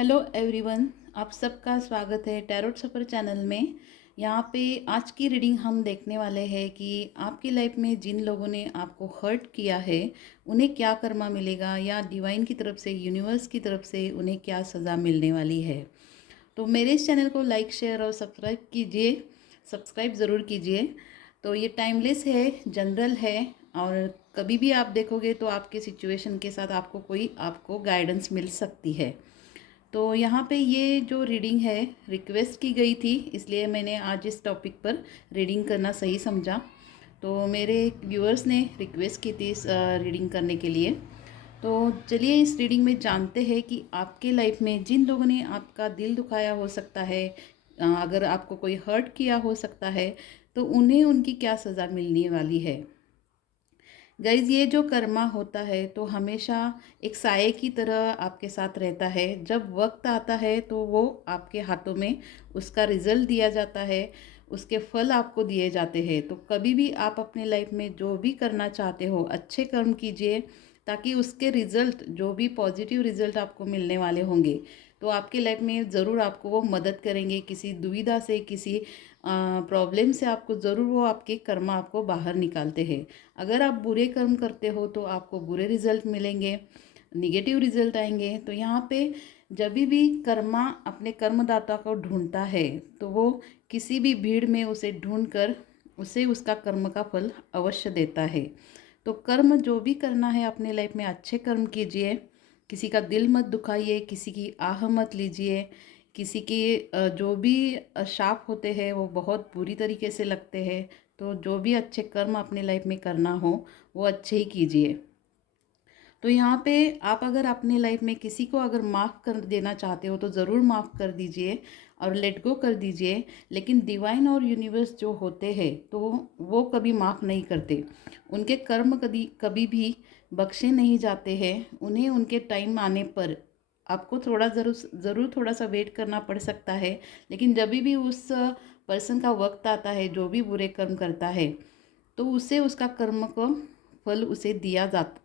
Hello everyone, आप सबका स्वागत है टैरोट सफर चैनल में। यहाँ पे आज की रीडिंग हम देखने वाले हैं कि आपकी लाइफ में जिन लोगों ने आपको हर्ट किया है उन्हें क्या कर्मा मिलेगा, या डिवाइन की तरफ से, यूनिवर्स की तरफ से उन्हें क्या सज़ा मिलने वाली है। तो मेरे इस चैनल को लाइक, शेयर और सब्सक्राइब कीजिए। सब्सक्राइब ज़रूर कीजिए। तो ये टाइमलेस है, जनरल है, और कभी भी आप देखोगे तो आपके सिचुएशन के साथ आपको गाइडेंस मिल सकती है। तो यहाँ पे ये जो रीडिंग है रिक्वेस्ट की गई थी, इसलिए मैंने आज इस टॉपिक पर रीडिंग करना सही समझा। तो मेरे व्यूअर्स ने रिक्वेस्ट की थी इस रीडिंग करने के लिए। तो चलिए इस रीडिंग में जानते हैं कि आपके लाइफ में जिन लोगों ने आपका दिल दुखाया हो सकता है, अगर आपको कोई हर्ट किया हो सकता है, तो उन्हें उनकी क्या सज़ा मिलने वाली है। गाइज, ये जो कर्मा होता है तो हमेशा एक साये की तरह आपके साथ रहता है। जब वक्त आता है तो वो आपके हाथों में उसका रिजल्ट दिया जाता है, उसके फल आपको दिए जाते हैं। तो कभी भी आप अपने लाइफ में जो भी करना चाहते हो, अच्छे कर्म कीजिए, ताकि उसके रिजल्ट, जो भी पॉजिटिव रिजल्ट आपको मिलने वाले होंगे, तो आपके लाइफ में ज़रूर आपको वो मदद करेंगे। किसी दुविधा से, किसी प्रॉब्लम से आपको ज़रूर वो आपके कर्म आपको बाहर निकालते हैं। अगर आप बुरे कर्म करते हो तो आपको बुरे रिजल्ट मिलेंगे, निगेटिव रिजल्ट आएंगे। तो यहाँ पे जब भी कर्मा अपने कर्मदाता को ढूंढता है तो वो किसी भी भीड़ में उसे ढूंढकर उसे उसका कर्म का फल अवश्य देता है। तो कर्म जो भी करना है अपने लाइफ में, अच्छे कर्म कीजिए। किसी का दिल मत दुखाइए, किसी की आह मत लीजिए। किसी के जो भी शाप होते हैं वो बहुत बुरी तरीके से लगते हैं। तो जो भी अच्छे कर्म अपने लाइफ में करना हो वो अच्छे ही कीजिए। तो यहाँ पे आप अगर अपने लाइफ में किसी को अगर माफ़ कर देना चाहते हो तो ज़रूर माफ़ कर दीजिए और लेट गो कर दीजिए। लेकिन डिवाइन और यूनिवर्स जो होते हैं तो वो कभी माफ़ नहीं करते। उनके कर्म कभी कभी भी बख्शे नहीं जाते हैं। उन्हें उनके टाइम आने पर आपको थोड़ा ज़रूर थोड़ा सा वेट करना पड़ सकता है। लेकिन जब भी उस पर्सन का वक्त आता है जो भी बुरे कर्म करता है, तो उसे उसका कर्म को फल उसे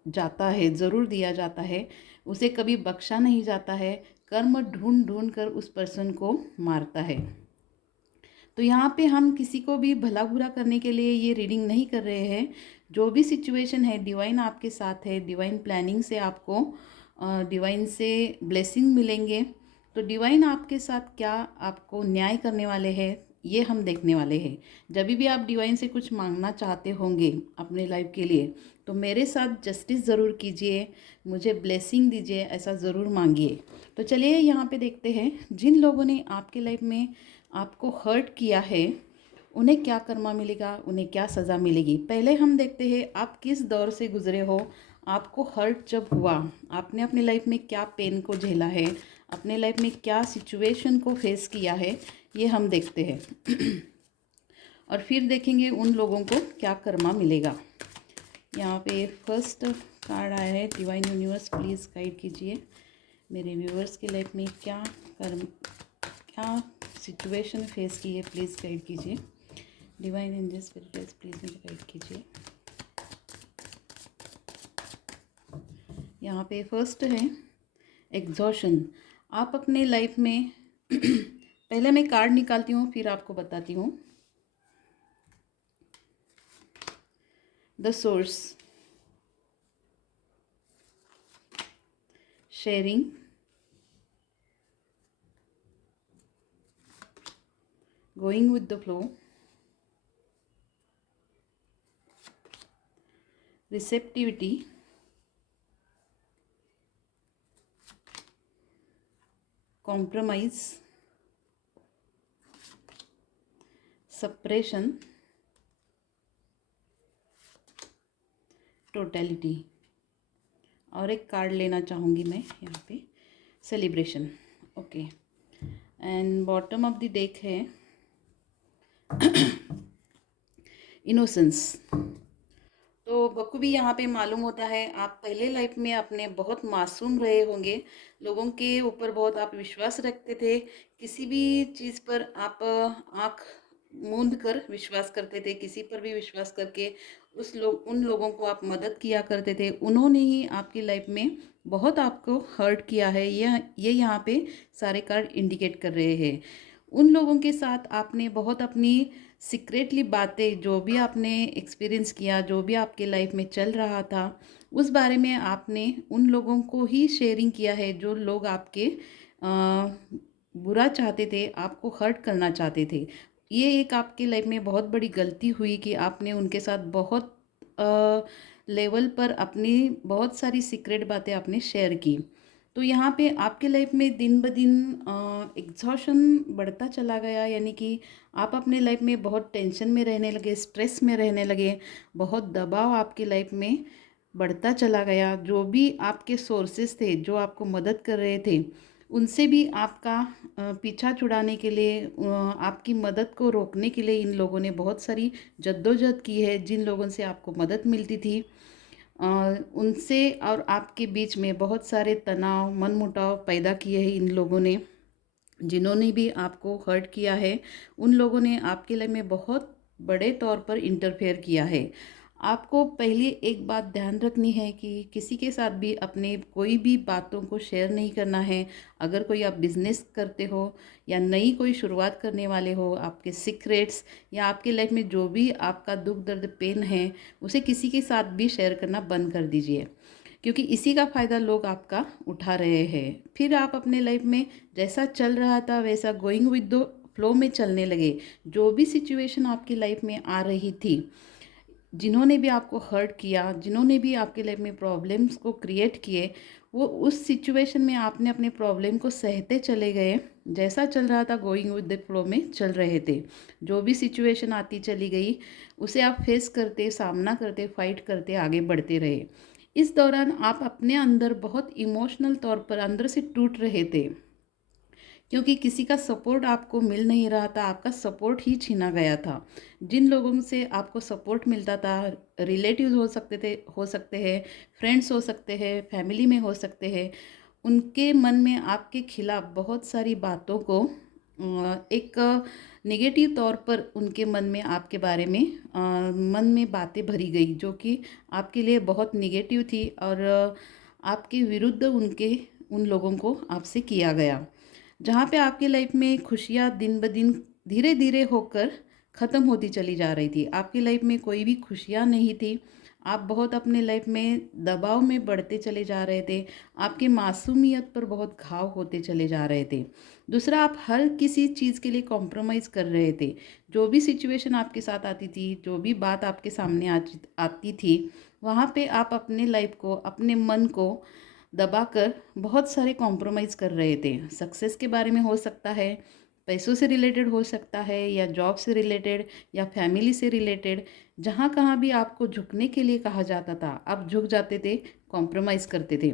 जाता है, ज़रूर दिया जाता है। उसे कभी बख्शा नहीं जाता है। कर्म ढूंढ ढूंढ कर उस पर्सन को मारता है। तो यहाँ पे हम किसी को भी भला बुरा करने के लिए ये रीडिंग नहीं कर रहे हैं। जो भी सिचुएशन है, डिवाइन आपके साथ है। डिवाइन प्लानिंग से आपको डिवाइन से ब्लेसिंग मिलेंगे। तो डिवाइन आपके साथ क्या आपको न्याय करने वाले हैं, ये हम देखने वाले हैं। जब भी आप डिवाइन से कुछ मांगना चाहते होंगे अपने लाइफ के लिए, तो मेरे साथ जस्टिस ज़रूर कीजिए, मुझे ब्लेसिंग दीजिए, ऐसा ज़रूर मांगिए। तो चलिए यहाँ पे देखते हैं जिन लोगों ने आपके लाइफ में आपको हर्ट किया है उन्हें क्या कर्मा मिलेगा, उन्हें क्या सज़ा मिलेगी। पहले हम देखते हैं आप किस दौर से गुजरे हो। आपको हर्ट जब हुआ, आपने अपनी लाइफ में क्या पेन को झेला है, अपने लाइफ में क्या सिचुएशन को फेस किया है, ये हम देखते हैं। और फिर देखेंगे उन लोगों को क्या कर्मा मिलेगा। यहाँ पे फर्स्ट कार्ड आया है, डिवाइन यूनिवर्स प्लीज़ गाइड कीजिए मेरे व्यूअर्स की लाइफ में क्या सिचुएशन फेस की है, प्लीज़ गाइड कीजिए। डिवाइन एंजल स्पिरिट्स प्लीज़ मुझे गाइड कीजिए। यहाँ पे फर्स्ट है एग्जॉशन। आप अपने लाइफ में पहले मैं कार्ड निकालती हूँ फिर आपको बताती हूँ। The source, sharing, going with the flow, receptivity, compromise, suppression, totality. और एक कार्ड लेना चाहूँगी मैं यहाँ पे, celebration. Okay, and bottom of the deck है इनोसेंस। तो बखूबी यहाँ पे मालूम होता है आप पहले लाइफ में अपने बहुत मासूम रहे होंगे। लोगों के ऊपर बहुत आप विश्वास रखते थे। किसी भी चीज़ पर आप आँख मूंद कर विश्वास करते थे, किसी पर भी विश्वास करके उन लोगों को आप मदद किया करते थे, उन्होंने ही आपकी लाइफ में बहुत आपको हर्ट किया है। ये यहाँ पे सारे कार्ड इंडिकेट कर रहे हैं। उन लोगों के साथ आपने बहुत अपनी सीक्रेटली बातें, जो भी आपने एक्सपीरियंस किया, जो भी आपके लाइफ में चल रहा था, उस बारे में आपने उन लोगों को ही शेयरिंग किया है जो लोग आपके बुरा चाहते थे, आपको हर्ट करना चाहते थे। ये एक आपके लाइफ में बहुत बड़ी गलती हुई कि आपने उनके साथ बहुत लेवल पर अपनी बहुत सारी सीक्रेट बातें आपने शेयर की। तो यहाँ पे आपके लाइफ में दिन ब दिन एग्जॉशन बढ़ता चला गया, यानी कि आप अपने लाइफ में बहुत टेंशन में रहने लगे, स्ट्रेस में रहने लगे, बहुत दबाव आपकी लाइफ में बढ़ता चला गया। जो भी आपके सोर्सेस थे जो आपको मदद कर रहे थे, उनसे भी आपका पीछा छुड़ाने के लिए, आपकी मदद को रोकने के लिए इन लोगों ने बहुत सारी जद्दोजहद की है। जिन लोगों से आपको मदद मिलती थी, अ, उनसे और आपके बीच में बहुत सारे तनाव, मनमुटाव पैदा किए हैं इन लोगों ने। जिन्होंने भी आपको हर्ट किया है, उन लोगों ने आपके लाइफ में बहुत बड़े तौर पर इंटरफेयर किया है। आपको पहले एक बात ध्यान रखनी है कि किसी के साथ भी अपने कोई भी बातों को शेयर नहीं करना है। अगर कोई आप बिजनेस करते हो या नई कोई शुरुआत करने वाले हो, आपके सीक्रेट्स या आपके लाइफ में जो भी आपका दुख दर्द पेन है, उसे किसी के साथ भी शेयर करना बंद कर दीजिए, क्योंकि इसी का फ़ायदा लोग आपका उठा रहे हैं। फिर आप अपने लाइफ में जैसा चल रहा था वैसा गोइंग विद द फ्लो में चलने लगे। जो भी सिचुएशन आपकी लाइफ में आ रही थी, जिन्होंने भी आपको हर्ट किया, जिन्होंने भी आपके लाइफ में प्रॉब्लम्स को क्रिएट किए, वो उस सिचुएशन में आपने अपने प्रॉब्लम को सहते चले गए। जैसा चल रहा था गोइंग विद द फ्लो में चल रहे थे। जो भी सिचुएशन आती चली गई, उसे आप फेस करते, सामना करते, फाइट करते आगे बढ़ते रहे। इस दौरान आप अपने अंदर बहुत इमोशनल तौर पर अंदर से टूट रहे थे, क्योंकि किसी का सपोर्ट आपको मिल नहीं रहा था, आपका सपोर्ट ही छीना गया था। जिन लोगों से आपको सपोर्ट मिलता था, रिलेटिव्स हो सकते हैं, फ्रेंड्स हो सकते हैं, फैमिली में हो सकते हैं, उनके मन में आपके खिलाफ बहुत सारी बातों को एक नेगेटिव तौर पर उनके मन में आपके बारे में मन में बातें भरी गई, जो कि आपके लिए बहुत नेगेटिव थी, और आपके विरुद्ध उन लोगों को आपसे किया गया। जहाँ पे आपकी लाइफ में खुशियाँ दिन ब दिन धीरे धीरे होकर ख़त्म होती चली जा रही थी। आपकी लाइफ में कोई भी खुशियाँ नहीं थी। आप बहुत अपने लाइफ में दबाव में बढ़ते चले जा रहे थे। आपकी मासूमियत पर बहुत घाव होते चले जा रहे थे। दूसरा, आप हर किसी चीज़ के लिए कॉम्प्रोमाइज़ कर रहे थे। जो भी सिचुएशन आपके साथ आती थी, जो भी बात आपके सामने आती थी, वहाँ पे आप अपने लाइफ को, अपने मन को दबाकर बहुत सारे कॉम्प्रोमाइज़ कर रहे थे। सक्सेस के बारे में हो सकता है, पैसों से रिलेटेड हो सकता है, या जॉब से रिलेटेड, या फैमिली से रिलेटेड। जहाँ कहाँ भी आपको झुकने के लिए कहा जाता था, आप झुक जाते थे, कॉम्प्रोमाइज़ करते थे।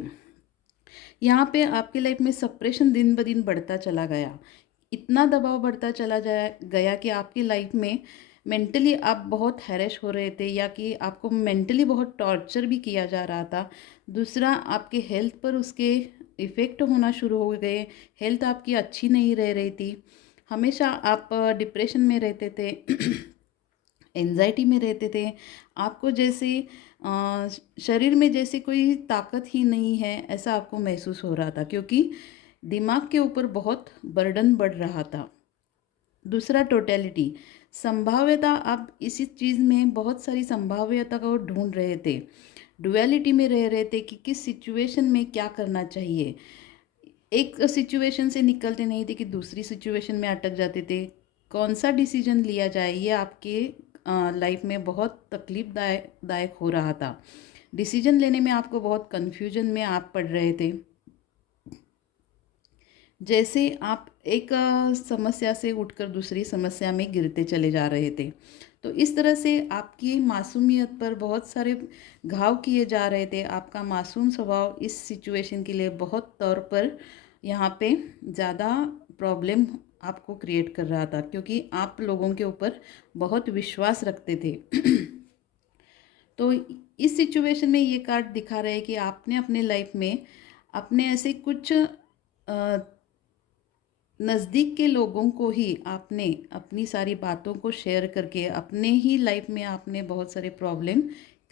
यहाँ पे आपकी लाइफ में सप्रेशन दिन ब दिन बढ़ता चला गया। इतना दबाव बढ़ता चला जाया गया कि आपकी लाइफ में मेंटली आप बहुत हैरेश हो रहे थे, या कि आपको मेंटली बहुत टॉर्चर भी किया जा रहा था। दूसरा, आपके हेल्थ पर उसके इफ़ेक्ट होना शुरू हो गए। हेल्थ आपकी अच्छी नहीं रह रही थी। हमेशा आप डिप्रेशन में रहते थे, एंजाइटी में रहते थे। आपको जैसे अ, शरीर में जैसे कोई ताकत ही नहीं है, ऐसा आपको महसूस हो रहा था, क्योंकि दिमाग के ऊपर बहुत बर्डन बढ़ रहा था। दूसरा, टोटलिटी, संभाव्यता। आप इसी चीज़ में बहुत सारी संभाव्यता को ढूंढ रहे थे, डुअलिटी में रह रहे थे कि किस सिचुएशन में क्या करना चाहिए। एक सिचुएशन से निकलते नहीं थे कि दूसरी सिचुएशन में अटक जाते थे। कौन सा डिसीजन लिया जाए, ये आपके लाइफ में बहुत तकलीफ दायक हो रहा था। डिसीजन लेने में आपको बहुत कन्फ्यूजन में आप पड़ रहे थे। जैसे आप एक समस्या से उठकर दूसरी समस्या में गिरते चले जा रहे थे। तो इस तरह से आपकी मासूमियत पर बहुत सारे घाव किए जा रहे थे। आपका मासूम स्वभाव इस सिचुएशन के लिए बहुत तौर पर यहाँ पे ज़्यादा प्रॉब्लम आपको क्रिएट कर रहा था, क्योंकि आप लोगों के ऊपर बहुत विश्वास रखते थे। तो इस सिचुएशन में ये कार्ड दिखा रहे हैं कि आपने अपने लाइफ में अपने ऐसे कुछ नज़दीक के लोगों को ही आपने अपनी सारी बातों को शेयर करके अपने ही लाइफ में आपने बहुत सारे प्रॉब्लम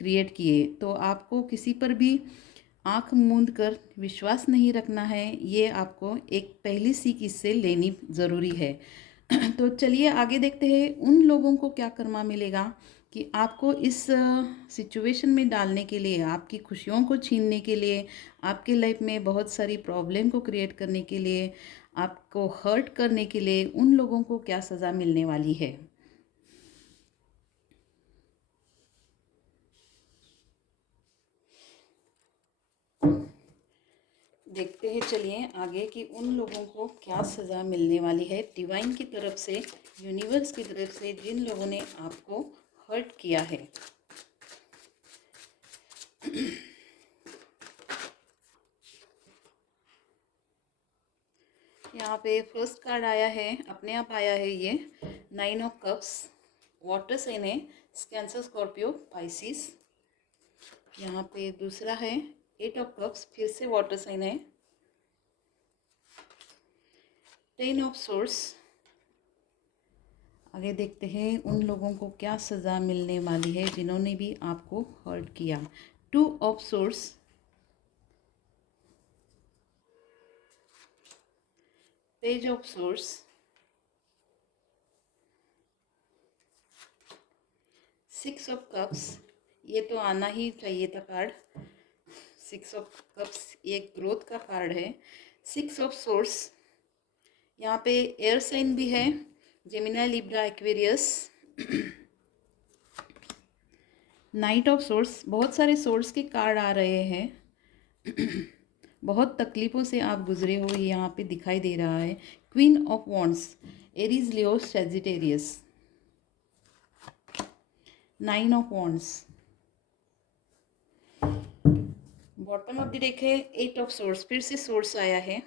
क्रिएट किए। तो आपको किसी पर भी आंख मूंद कर विश्वास नहीं रखना है, ये आपको एक पहली सीख इससे लेनी ज़रूरी है। तो चलिए आगे देखते हैं उन लोगों को क्या कर्मा मिलेगा कि आपको इस सिचुएशन में डालने के लिए, आपकी खुशियों को छीनने के लिए, आपके लाइफ में बहुत सारी प्रॉब्लम को क्रिएट करने के लिए, आपको हर्ट करने के लिए उन लोगों को क्या सज़ा मिलने वाली है। देखते हैं चलिए आगे कि उन लोगों को क्या सज़ा मिलने वाली है डिवाइन की तरफ से, यूनिवर्स की तरफ से, जिन लोगों ने आपको हर्ट किया है। यहाँ पे फर्स्ट कार्ड आया है, अपने आप आया है ये 9 ऑफ कप्स, वाटर साइन है, कैंसर, स्कॉर्पियो, पाइसिस। यहाँ पे दूसरा है 8 ऑफ कप्स, फिर से वाटर साइन है, 10 ऑफ सोर्स। आगे देखते हैं उन लोगों को क्या सज़ा मिलने वाली है जिन्होंने भी आपको हर्ट किया। 2 of source, page of source, 6 of cups, ये तो आना ही चाहिए था कार्ड। 6 ऑफ कप्स ये ग्रोथ का कार्ड है। 6 ऑफ सोर्स, यहाँ पे एयर साइन भी है, Gemini, Libra, Aquarius. Night of source, बहुत सारे सोर्स के कार्ड आ रहे हैं। बहुत तकलीफ़ों से आप गुजरे हो, ये यहाँ पे दिखाई दे रहा है। Queen of wands, Aries, Leo, Sagittarius. 9 of wands, bottom of the deck है 8 ऑफ सोर्स, फिर से सोर्स आया है।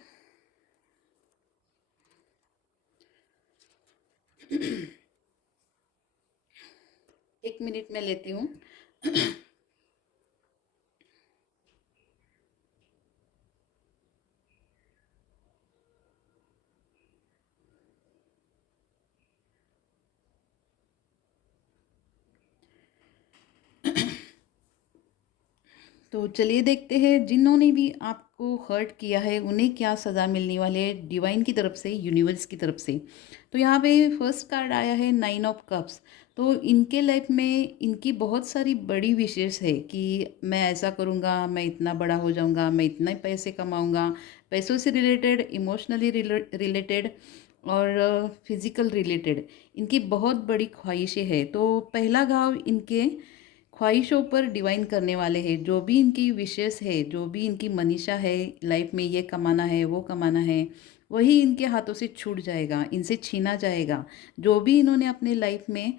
एक मिनट में लेती हूँ। तो चलिए देखते हैं जिन्होंने भी आपको हर्ट किया है उन्हें क्या सज़ा मिलने वाली है डिवाइन की तरफ से, यूनिवर्स की तरफ से। तो यहाँ पे फर्स्ट कार्ड आया है 9 ऑफ कप्स। तो इनके लाइफ में इनकी बहुत सारी बड़ी विशेष है कि मैं ऐसा करूँगा, मैं इतना बड़ा हो जाऊँगा, मैं इतने पैसे कमाऊँगा। पैसों से रिलेटेड, इमोशनली रिलेटेड और फिज़िकल रिलेटेड इनकी बहुत बड़ी ख्वाहिशें हैं। तो पहला घाव इनके ख्वाहिशों पर डिवाइन करने वाले हैं। जो भी इनकी विशेष है, जो भी इनकी मनीषा है लाइफ में, ये कमाना है, वो कमाना है, वही इनके हाथों से छूट जाएगा, इनसे छीना जाएगा। जो भी इन्होंने अपने लाइफ में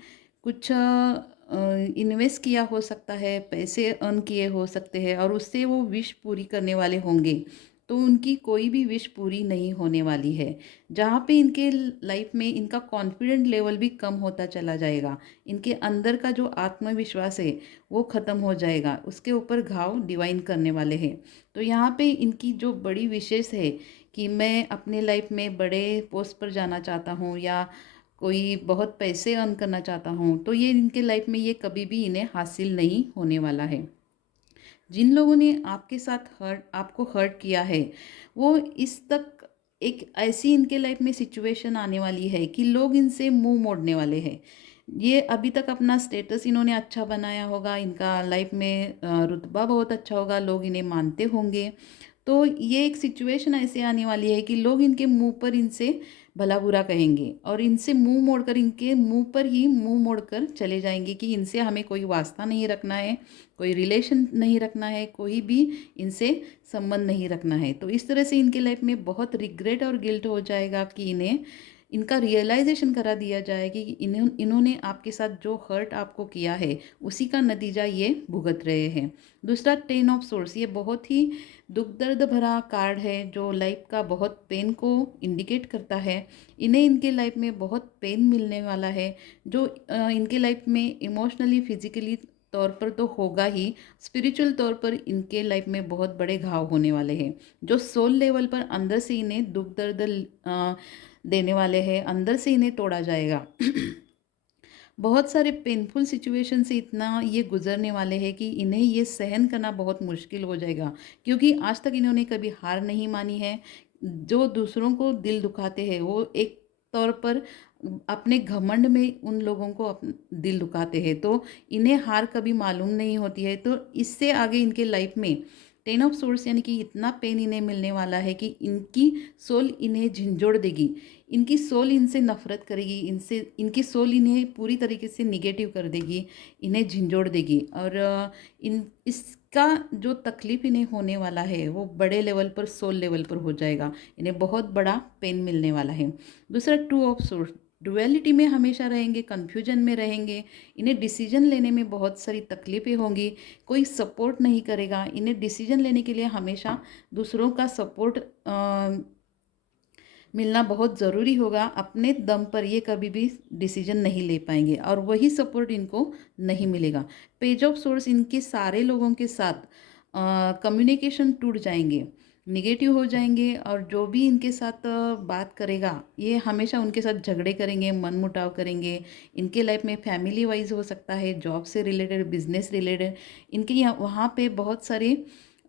कुछ इन्वेस्ट किया हो सकता है, पैसे अर्न किए हो सकते हैं और उससे वो विश पूरी करने वाले होंगे, तो उनकी कोई भी विश पूरी नहीं होने वाली है। जहाँ पे इनके लाइफ में इनका कॉन्फिडेंट लेवल भी कम होता चला जाएगा, इनके अंदर का जो आत्मविश्वास है वो ख़त्म हो जाएगा, उसके ऊपर घाव डिवाइन करने वाले हैं। तो यहाँ पे इनकी जो बड़ी विशेष है कि मैं अपने लाइफ में बड़े पोस्ट पर जाना चाहता हूँ या कोई बहुत पैसे अर्न करना चाहता हूँ, तो ये इनके लाइफ में ये कभी भी इन्हें हासिल नहीं होने वाला है। जिन लोगों ने आपके साथ आपको हर्ट किया है, वो इस तक एक ऐसी इनके लाइफ में सिचुएशन आने वाली है कि लोग इनसे मुंह मोड़ने वाले हैं। ये अभी तक अपना स्टेटस इन्होंने अच्छा बनाया होगा, इनका लाइफ में रुतबा बहुत अच्छा होगा, लोग इन्हें मानते होंगे। तो ये एक सिचुएशन ऐसे आने वाली है कि लोग इनके मुंह पर इनसे भला बुरा कहेंगे और इनसे मुंह मोड़कर, इनके मुंह पर ही मुंह मोड़कर चले जाएंगे कि इनसे हमें कोई वास्ता नहीं रखना है, कोई रिलेशन नहीं रखना है, कोई भी इनसे संबंध नहीं रखना है। तो इस तरह से इनके लाइफ में बहुत रिग्रेट और गिल्ट हो जाएगा कि इन्हें इनका रियलाइजेशन करा दिया जाए कि इन्होंने आपके साथ जो हर्ट आपको किया है उसी का नतीजा ये भुगत रहे हैं। दूसरा 10 ऑफ सोर्स, ये बहुत ही दुख दर्द भरा कार्ड है जो लाइफ का बहुत पेन को इंडिकेट करता है। इन्हें इनके लाइफ में बहुत पेन मिलने वाला है, जो इनके लाइफ में इमोशनली, फिजिकली तौर पर तो होगा ही, स्पिरिचुअल तौर पर इनके लाइफ में बहुत बड़े घाव होने वाले हैं, जो सोल लेवल पर अंदर से इन्हें दुख दर्द देने वाले हैं, अंदर से इन्हें तोड़ा जाएगा। बहुत सारे पेनफुल सिचुएशन से इतना ये गुजरने वाले हैं कि इन्हें ये सहन करना बहुत मुश्किल हो जाएगा, क्योंकि आज तक इन्होंने कभी हार नहीं मानी है। जो दूसरों को दिल दुखाते हैं वो एक तौर पर अपने घमंड में उन लोगों को दिल दुखाते हैं, तो इन्हें हार कभी मालूम नहीं होती है। तो इससे आगे इनके लाइफ में 10 ऑफ सोर्स यानी कि इतना पेन इन्हें मिलने वाला है कि इनकी सोल इन्हें झंझोड़ देगी, इनकी सोल इनसे नफ़रत करेगी, इनसे इनकी सोल इन्हें पूरी तरीके से निगेटिव कर देगी, इन्हें झंझोड़ देगी। और इन इसका जो तकलीफ़ इन्हें होने वाला है वो बड़े लेवल पर, सोल लेवल पर हो जाएगा। इन्हें बहुत बड़ा पेन मिलने वाला है। दूसरा 2 ऑफ सोर्स, डुअलिटी में हमेशा रहेंगे, कन्फ्यूजन में रहेंगे, इन्हें डिसीजन लेने में बहुत सारी तकलीफ़ें होंगी, कोई सपोर्ट नहीं करेगा। इन्हें डिसीजन लेने के लिए हमेशा दूसरों का सपोर्ट मिलना बहुत ज़रूरी होगा। अपने दम पर ये कभी भी डिसीजन नहीं ले पाएंगे और वही सपोर्ट इनको नहीं मिलेगा। पेज ऑफ सोर्स, इनके सारे लोगों के साथ कम्युनिकेशन टूट जाएंगे, निगेटिव हो जाएंगे, और जो भी इनके साथ बात करेगा ये हमेशा उनके साथ झगड़े करेंगे, मन मुटाव करेंगे। इनके लाइफ में फैमिली वाइज हो सकता है, जॉब से रिलेटेड, बिजनेस रिलेटेड, इनके यहाँ वहाँ पे बहुत सारे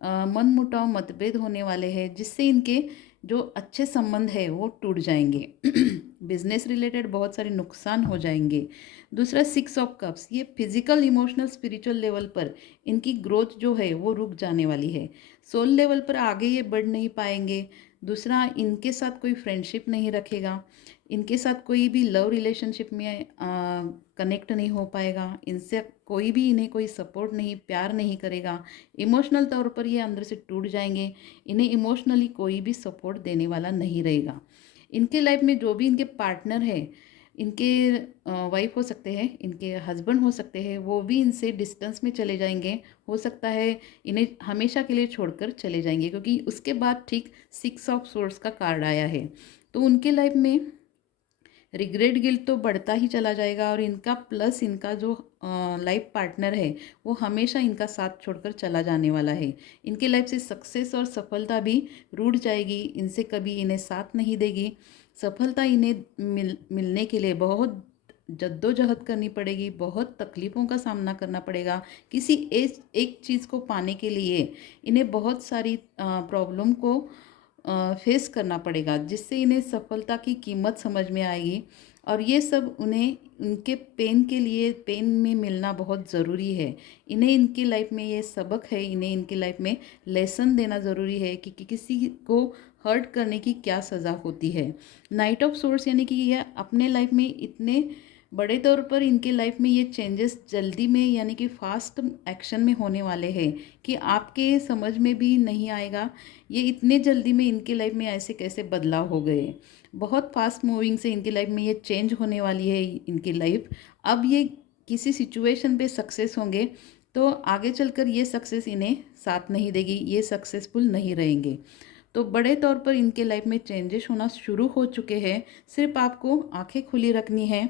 मन मुटाव, मतभेद होने वाले हैं, जिससे इनके जो अच्छे संबंध है वो टूट जाएंगे। बिजनेस रिलेटेड बहुत सारे नुकसान हो जाएंगे। दूसरा 6 ऑफ कप्स, ये फिजिकल, इमोशनल, स्पिरिचुअल लेवल पर इनकी ग्रोथ जो है वो रुक जाने वाली है। सोल लेवल पर आगे ये बढ़ नहीं पाएंगे। दूसरा, इनके साथ कोई फ्रेंडशिप नहीं रखेगा, इनके साथ कोई भी लव रिलेशनशिप में कनेक्ट नहीं हो पाएगा, इनसे कोई भी इन्हें कोई सपोर्ट नहीं, प्यार नहीं करेगा। इमोशनल तौर पर ये अंदर से टूट जाएंगे, इन्हें इमोशनली कोई भी सपोर्ट देने वाला नहीं रहेगा। इनके लाइफ में जो भी इनके पार्टनर है, इनके वाइफ हो सकते हैं, इनके हस्बैंड हो सकते हैं, वो भी इनसे डिस्टेंस में चले जाएंगे। हो सकता है इन्हें हमेशा के लिए छोड़कर चले जाएंगे, क्योंकि उसके बाद ठीक 6 ऑफ सोर्स का कार्ड आया है। तो उनके लाइफ में रिग्रेट, गिल्ट तो बढ़ता ही चला जाएगा, और इनका प्लस इनका जो लाइफ पार्टनर है वो हमेशा इनका साथ छोड़कर चला जाने वाला है। इनके लाइफ से सक्सेस और सफलता भी रूठ जाएगी, इनसे कभी इन्हें साथ नहीं देगी। सफलता इन्हें मिलने के लिए बहुत जद्दोजहद करनी पड़ेगी, बहुत तकलीफ़ों का सामना करना पड़ेगा। किसी एक चीज़ को पाने के लिए इन्हें बहुत सारी प्रॉब्लम को फेस करना पड़ेगा, जिससे इन्हें सफलता की कीमत समझ में आएगी। और ये सब उन्हें उनके पेन के लिए, पेन में मिलना बहुत ज़रूरी है। इन्हें इनकी लाइफ में ये सबक है, इन्हें इनकी लाइफ में लेसन देना ज़रूरी है कि किसी को हर्ट करने की क्या सज़ा होती है। नाइट ऑफ सोर्स यानी कि यह अपने लाइफ में इतने बड़े तौर पर इनके लाइफ में ये चेंजेस जल्दी में यानी कि फास्ट एक्शन में होने वाले हैं कि आपके समझ में भी नहीं आएगा ये इतने जल्दी में इनके लाइफ में ऐसे कैसे बदलाव हो गए। बहुत फास्ट मूविंग से इनकी लाइफ में ये चेंज होने वाली है इनकी लाइफ। अब ये किसी सिचुएशन पे सक्सेस होंगे तो आगे चलकर ये सक्सेस इन्हें साथ नहीं देगी, ये सक्सेसफुल नहीं रहेंगे। तो बड़े तौर पर इनके लाइफ में चेंजेस होना शुरू हो चुके हैं। सिर्फ आपको आंखें खुली रखनी है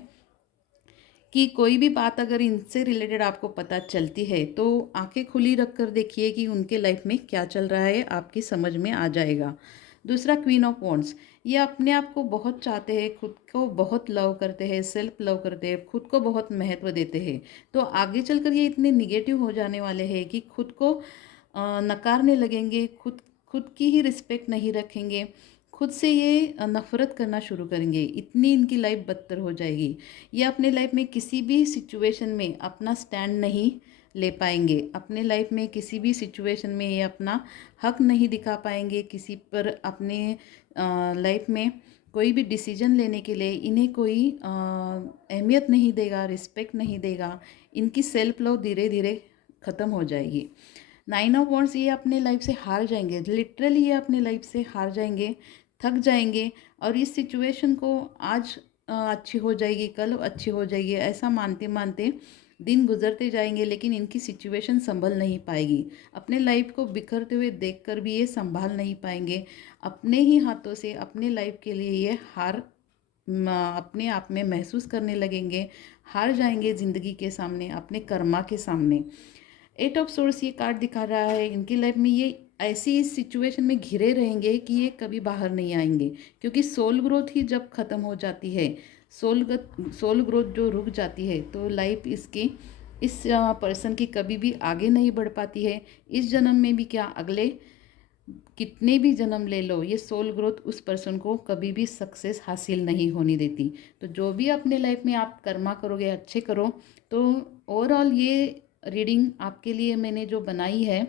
कि कोई भी बात अगर इनसे रिलेटेड आपको पता चलती है तो आंखें खुली रख कर देखिए कि उनके लाइफ में क्या चल रहा है, आपकी समझ में आ जाएगा। दूसरा, क्वीन ऑफ वॉन्ड्स, ये अपने आप को बहुत चाहते हैं, खुद को बहुत लव करते हैं, सेल्फ लव करते हैं, खुद को बहुत महत्व देते हैं। तो आगे चलकर ये इतने निगेटिव हो जाने वाले हैं कि खुद को नकारने लगेंगे, खुद खुद की ही रिस्पेक्ट नहीं रखेंगे, खुद से ये नफ़रत करना शुरू करेंगे। इतनी इनकी लाइफ बदतर हो जाएगी। ये अपने लाइफ में किसी भी सिचुएशन में अपना स्टैंड नहीं ले पाएंगे, अपने लाइफ में किसी भी सिचुएशन में ये अपना हक नहीं दिखा पाएंगे, किसी पर अपने लाइफ में कोई भी डिसीजन लेने के लिए इन्हें कोई अहमियत नहीं देगा, रिस्पेक्ट नहीं देगा। इनकी सेल्फ लव धीरे धीरे ख़त्म हो जाएगी। 9 ऑफ वॉन्ड्स, ये अपने लाइफ से हार जाएंगे, लिटरली ये अपने लाइफ से हार जाएंगे, थक जाएंगे, और इस सिचुएशन को आज अच्छी हो जाएगी, कल अच्छी हो जाएगी, ऐसा मानते मानते दिन गुजरते जाएंगे, लेकिन इनकी सिचुएशन संभल नहीं पाएगी। अपने लाइफ को बिखरते हुए देखकर भी ये संभाल नहीं पाएंगे। अपने ही हाथों से अपने लाइफ के लिए ये हार अपने आप में महसूस करने लगेंगे, हार जाएंगे ज़िंदगी के सामने, अपने कर्मा के सामने। 8 ऑफ सोर्स ये कार्ड दिखा रहा है इनकी लाइफ में ये ऐसी इस सिचुएशन में घिरे रहेंगे कि ये कभी बाहर नहीं आएंगे, क्योंकि सोल ग्रोथ ही जब ख़त्म हो जाती है, सोल ग्रोथ जो रुक जाती है, तो लाइफ इसकी इस पर्सन की कभी भी आगे नहीं बढ़ पाती है। इस जन्म में भी क्या, अगले कितने भी जन्म ले लो, ये सोल ग्रोथ उस पर्सन को कभी भी सक्सेस हासिल नहीं होने देती। तो जो भी अपने लाइफ में आप कर्मा करोगे, अच्छे करो। तो ओवरऑल ये रीडिंग आपके लिए मैंने जो बनाई है,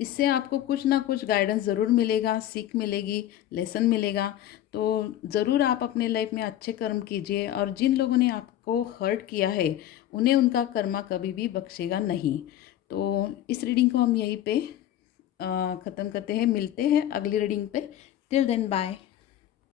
इससे आपको कुछ ना कुछ गाइडेंस ज़रूर मिलेगा, सीख मिलेगी, लेसन मिलेगा। तो ज़रूर आप अपने लाइफ में अच्छे कर्म कीजिए, और जिन लोगों ने आपको हर्ट किया है, उन्हें उनका कर्मा कभी भी बख्शेगा नहीं। तो इस रीडिंग को हम यहीं पे ख़त्म करते हैं, मिलते हैं अगली रीडिंग पे। Till then bye.